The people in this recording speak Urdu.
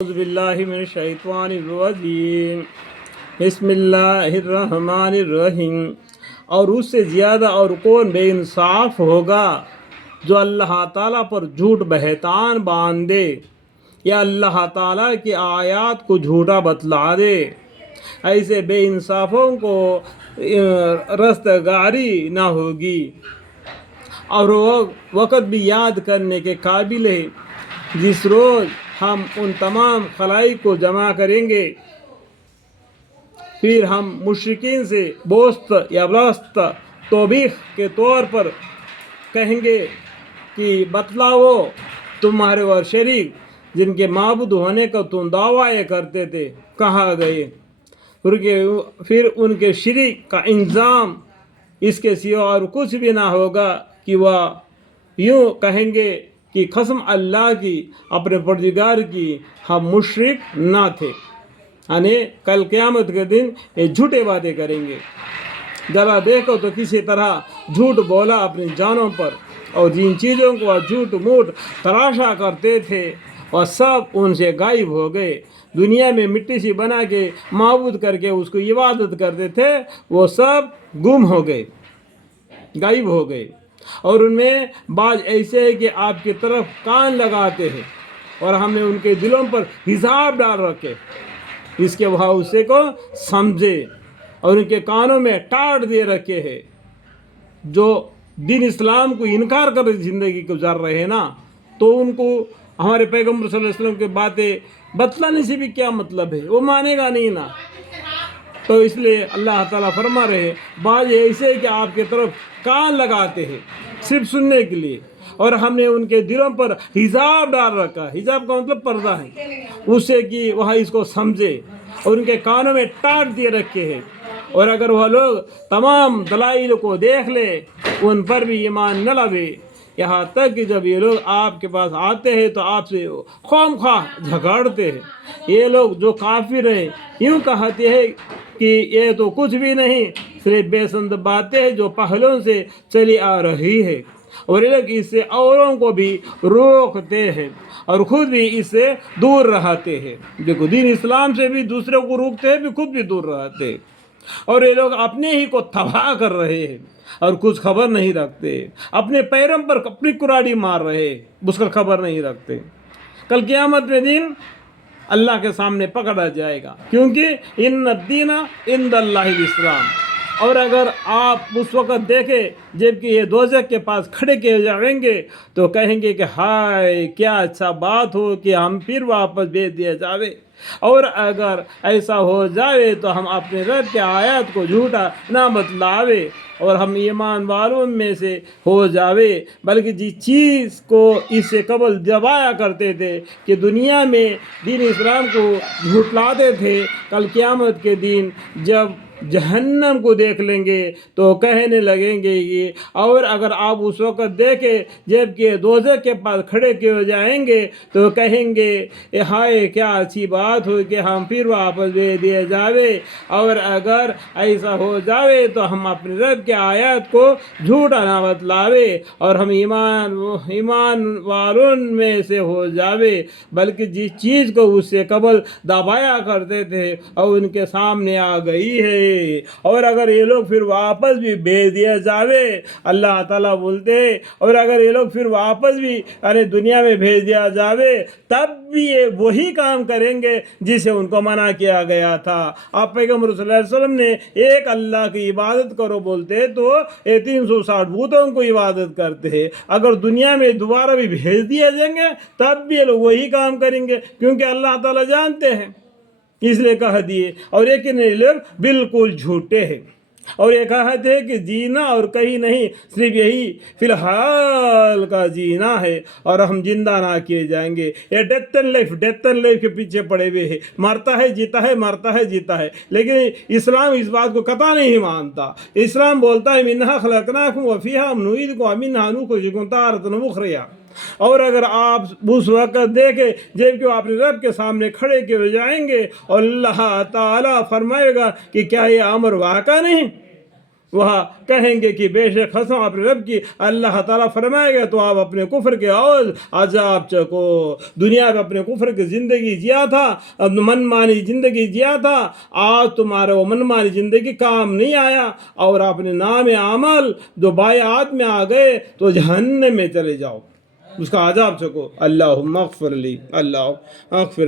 اعوذ باللہ من الشیطان الرجیم بسم اللہ الرحمن الرحیم۔ اور اس سے زیادہ اور کون بے انصاف ہوگا جو اللہ تعالیٰ پر جھوٹ بہتان باندھے یا اللہ تعالیٰ کی آیات کو جھوٹا بتلا دے۔ ایسے بے انصافوں کو رستگاری نہ ہوگی، اور وہ وقت بھی یاد کرنے کے قابل ہے جس روز ہم ان تمام خلائق کو جمع کریں گے، پھر ہم مشرکین سے بوست یا بلست توبیخ کے طور پر کہیں گے کہ بتلاؤ تمہارے اور شریک جن کے معبود ہونے کا تم دعویٰ کرتے تھے کہاں گئے؟ پھر ان کے شریک کا انجام اس کے سوا اور کچھ بھی نہ ہوگا کہ وہ یوں کہیں گے کہ قسم اللہ کی، اپنے پروردگار کی، ہم مشرک نہ تھے۔ یعنی کل قیامت کے دن یہ جھوٹے باتیں کریں گے۔ ذرا دیکھو تو کسی طرح جھوٹ بولا اپنی جانوں پر، اور جن چیزوں کو وہ جھوٹ موٹ تراشا کرتے تھے وہ سب ان سے غائب ہو گئے۔ دنیا میں مٹی سے بنا کے معبود کر کے اس کو عبادت کرتے تھے، وہ سب گم ہو گئے، غائب ہو گئے۔ اور ان میں بعض ایسے ہیں کہ آپ کی طرف کان لگاتے ہیں، اور ہم نے ان کے دلوں پر حجاب ڈال رکھے اس کے وہ اسے کو سمجھے، اور ان کے کانوں میں ٹاٹ دیے رکھے ہیں۔ جو دین اسلام کو انکار کر زندگی گزار رہے ہیں نا، تو ان کو ہمارے پیغمبر صلی اللہ علیہ وسلم کی باتیں بتلانے سے بھی کیا مطلب ہے؟ وہ مانے گا نہیں نا۔ تو اس لیے اللہ تعالیٰ فرما رہے ہیں بعض ایسے کہ آپ کی طرف کان لگاتے ہیں صرف سننے کے لیے، اور ہم نے ان کے دلوں پر حجاب ڈال رکھا ہے۔ حجاب کا مطلب پردہ ہے، اس سے کہ وہ اس کو سمجھے، اور ان کے کانوں میں ٹاٹ دیے رکھے ہیں۔ اور اگر وہ لوگ تمام دلائل کو دیکھ لے ان پر بھی ایمان نہ لائے، یہاں تک کہ جب یہ لوگ آپ کے پاس آتے ہیں تو آپ سے خواہ مخواہ جھگڑتے ہیں۔ یہ لوگ جو کافر ہیں یوں کہتے ہیں کہ یہ تو کچھ بھی نہیں، صرف بے سند باتیں ہیں جو پہلوں سے چلی آ رہی ہے، اور یہ لوگ اس سے اوروں کو بھی روکتے ہیں اور خود بھی اس سے دور رہتے ہیں۔ دیکھو دین اسلام سے بھی دوسروں کو روکتے ہیں، بھی خود بھی دور رہتے ہیں، اور یہ لوگ اپنے ہی کو تباہ کر رہے ہیں اور کچھ خبر نہیں رکھتے، اپنے پیروں پر اپنی کراڑی مار رہے ہیں، اس کا خبر نہیں رکھتے۔ کل قیامت میں دن اللہ کے سامنے پکڑا جائے گا، کیونکہ ان الدین عند اللہ الاسلام۔ اور اگر آپ اس وقت دیکھیں جب کہ یہ دوزخ کے پاس کھڑے کیے جائیں گے تو کہیں گے کہ ہائے کیا اچھا بات ہو کہ ہم پھر واپس بھیج دیا جاوے، اور اگر ایسا ہو جائے تو ہم اپنے رب کے آیات کو جھوٹا نہ بتلاوے اور ہم ایمان والوں میں سے ہو جاوے، بلکہ جس چیز کو اس سے قبل دبایا کرتے تھے کہ دنیا میں دین اسلام کو جھٹلاتے تھے، کل قیامت کے دن جب جہنم کو دیکھ لیں گے تو کہنے لگیں گے یہ۔ اور اگر آپ اس وقت دیکھیں جب کہ دوزخ کے پاس کھڑے کیے جائیں گے تو کہیں گے ہائے کیا اچھی بات ہو کہ ہم پھر واپس بھیج دیے جاوے، اور اگر ایسا ہو جاوے تو ہم اپنے رب کے آیات کو جھوٹا نہ بتلاوے اور ہم ایمان والوں میں سے ہو جاوے، بلکہ جس چیز کو اس سے قبل دبایا کرتے تھے اور ان کے سامنے آ گئی ہے۔ اور اگر یہ لوگ پھر واپس بھی بھیج دیا جاوے، اللہ تعالیٰ بولتے، اور اگر یہ لوگ پھر واپس بھی دنیا میں بھیج دیا جاوے تب بھی یہ وہی کام کریں گے جسے ان کو منع کیا گیا تھا۔ آپ پیغمبر صلی اللہ علیہ وسلم نے ایک اللہ کی عبادت کرو بولتے تو یہ 360 بتوں کو عبادت کرتے ہیں۔ اگر دنیا میں دوبارہ بھی بھیج دیا جائیں گے تب بھی یہ لوگ وہی کام کریں گے، کیونکہ اللہ تعالیٰ جانتے ہیں، اس لیے کہہ دیے۔ اور لیکن یہ لوگ بالکل جھوٹے ہیں، اور یہ کہتے ہیں کہ جینا اور کہیں نہیں، صرف یہی فی الحال کا جینا ہے اور ہم زندہ نہ کیے جائیں گے۔ یہ ڈیتھ اینڈ لائف کے پیچھے پڑے ہوئے ہیں، مرتا ہے جیتا ہے، مرتا ہے جیتا ہے، لیکن اسلام اس بات کو قطع نہیں مانتا۔ اسلام بولتا ہے منہا خلقناکم وفیہا نعیدکم ومنہا نخرجکم تارۃ اخری۔ اور اگر آپ اس وقت دیکھیں جب کہ آپ اپنے رب کے سامنے کھڑے کیے جائیں گے اور اللہ تعالیٰ فرمائے گا کہ کیا یہ امر واقع نہیں؟ وہاں کہیں گے کہ بے شک قسم اپنے رب کی، اللہ تعالیٰ فرمائے گا تو آپ اپنے کفر کے اور عذاب چکو. دنیا میں اپنے کفر کی زندگی جیا تھا، من مانی زندگی جیا تھا، آج تمہارا وہ من مانی زندگی کام نہیں آیا اور اپنے نام عمل جو بایعات میں آ گئے تو جہنم میں چلے جاؤ، اس کا عذاب چکو. اللہم اغفر لی، اللہ اغفر